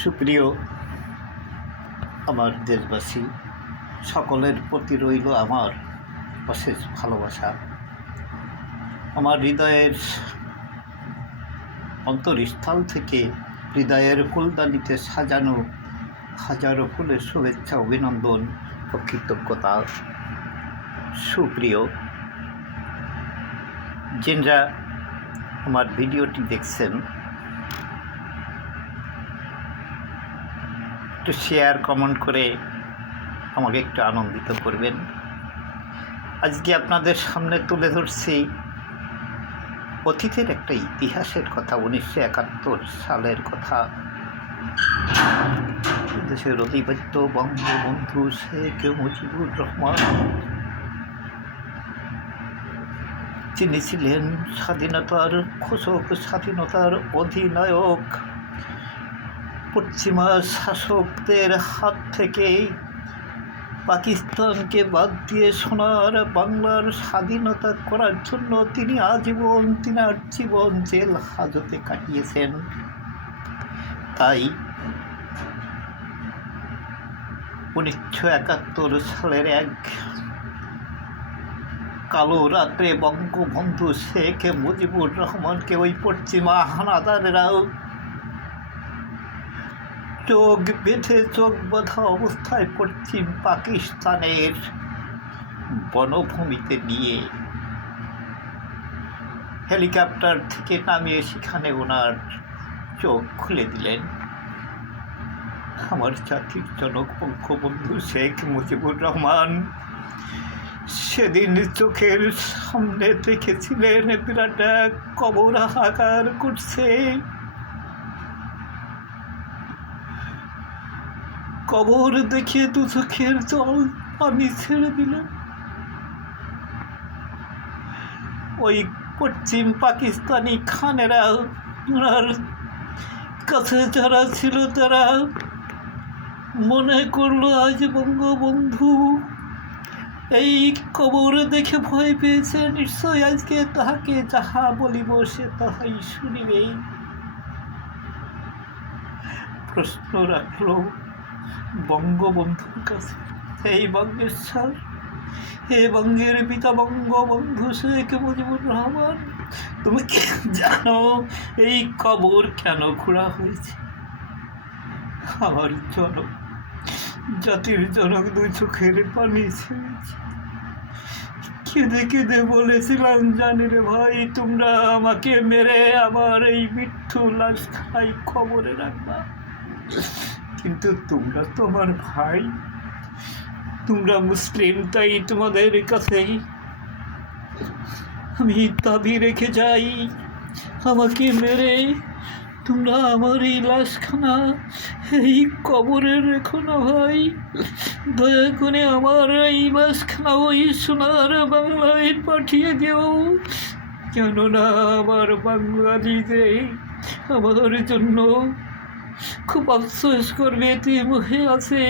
সুপ্রিয় আমার দেশবাসী, সকলের প্রতি রইল আমার অশেষ ভালোবাসা। আমার হৃদয়ের অন্তরস্থল থেকে হৃদয়ের ফুলদানিতে সাজানো হাজারো ফুলের শুভেচ্ছা, অভিনন্দন ও কৃতজ্ঞতা। সুপ্রিয় যিনরা আমার ভিডিওটি দেখছেন, একটু শেয়ার কমেন্ট করে আমাকে একটু আনন্দিত করবেন। আজকে আপনাদের সামনে তুলে ধরছি অতীতের একটা ইতিহাসের কথা, 1971 সালের কথা। দেশের অধিপত্য বঙ্গবন্ধু শেখ মুজিবুর রহমান, তিনি ছিলেন স্বাধীনতার ঘোষক, স্বাধীনতার অধিনায়ক। পশ্চিমা শাসকদের হাত থেকে পাকিস্তানকে বাদ দিয়ে সোনার বাংলার স্বাধীনতা করার জন্য তিনি আজীবন জেল হাজতে কাটিয়েছেন। তাই 1971 সালের এক কালো রাত্রে বঙ্গবন্ধু শেখ মুজিবুর রহমানকে ওই পশ্চিমা হানাদারেরাও চোখ বাঁধা অবস্থায় পশ্চিম পাকিস্তানের বনভূমিতে নিয়ে হেলিকপ্টার থেকে নামিয়ে সেখানে ওনার চোখ খুলে দিলেন। আমার জাতির জনক বঙ্গবন্ধু শেখ মুজিবুর রহমান সেদিন চোখের সামনে দেখেছিলেন বিরাট এক কবর হাহাকার করছে। কবর দেখে দু চোখের জল পানি ছেড়ে দিলেন। ওই পশ্চিম পাকিস্তানি খানেরা ওনার কাছে যারা ছিল তারা মনে করলো আজ বঙ্গবন্ধু এই কবর দেখে ভয় পেয়েছে, নিশ্চয় আজকে তাহাকে যাহা বলিব সে তাহাই শুনিবে। প্রশ্ন রাখলো বঙ্গবন্ধুর কাছে, এই বঙ্গেশ্বর, হে বঙ্গের পিতা বঙ্গবন্ধু শেখ মুজিবুর রহমান, তুমি কি জানো এই কবর কেন খোঁড়া হয়েছে? আমার জনক, জাতির জনক দুই চোখের পানি ছেড়েছে। কেঁদে কেঁদে বলেছিলাম, জানি রে ভাই, তোমরা আমাকে মেরে আমার এই মৃত্যু লাশখানাই কবরে রাখবা, কিন্তু তোমরা তো আমার ভাই, তোমরা মুসলিম, তাই তোমাদের কাছে আমি দাবি রেখে যাই, আমাকে মেরে তোমরা আমার এই লাশখানা এই কবরে রেখো না ভাই। দয়া করে আমার এই লাশখানা ওই সোনার বাংলায় পাঠিয়ে দিও, কেননা আমার বাংলাদেশে আমার জন্য খুব আফসোস করবে, হয়ে আছে।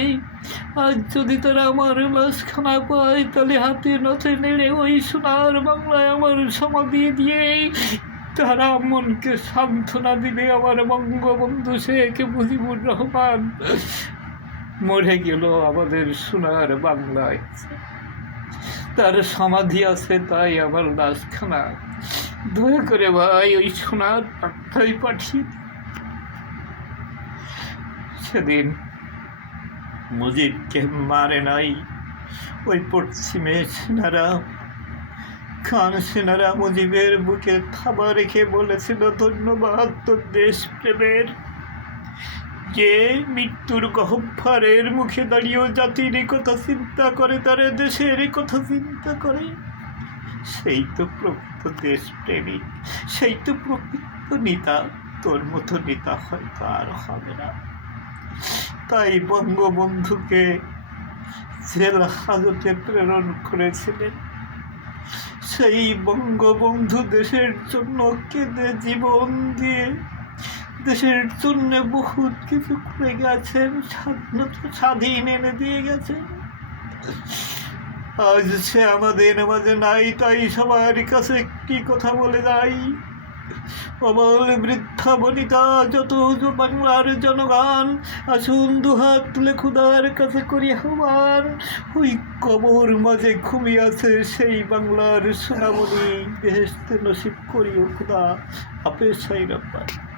আজ যদি তারা আমার লাশখানা পায়, তাহলে হাতে নথে নেড়ে ওই সোনার বাংলায় আমার সমাধি দিয়ে তারা মনকে সান্ত্বনা দিবে। আমার বঙ্গবন্ধু শেখ মুজিবুর রহমান মরে গেল আমাদের সোনার বাংলায়, তার সমাধি আছে, তাই আমার লাশখানা দয়া করে ভাই ওই সোনার বাংলায় পাঠিয়ে। সেদিন মুজিবকে মারে নাই ওই পশ্চিমে সেনারা, খান সেনারা মুজিবের বুকে থাবা রেখে বলেছিল, ধন্যবাদ তোর দেশপ্রেমের, যে মৃত্যুর গহ্বরের মুখে দাঁড়িয়েও জাতির কথা চিন্তা করে, তার দেশের কথা চিন্তা করে। সেই তো প্রকৃত দেশপ্রেমিক, সেই তো প্রকৃত নেতা। তোর মতো নেতা হয়তো আর হবে না। তাই বঙ্গবন্ধুকে জেল হাজতে প্রেরণ করেছিলেন। সেই বঙ্গবন্ধু দেশের জন্য কেঁদে জীবন দিয়ে দেশের জন্য বহুত কিছু করে গেছেন, স্বাধীন এনে দিয়ে গেছেন। আজ সে আমাদের মাঝে নাই, তাই সবার কাছে একটি কথা বলে যাই, অবল বৃদ্ধা বনিতা যত বাংলার জনগান, আসুন দুহাত তুলে খুদার কাছে করি আহ্বান। ওই কবর মাঝে ঘুমিয়ে আছে সেই বাংলার সোনামণি, বেহেশতে নসিব করিও খুদা। হাফেজ সাইর আব্বা।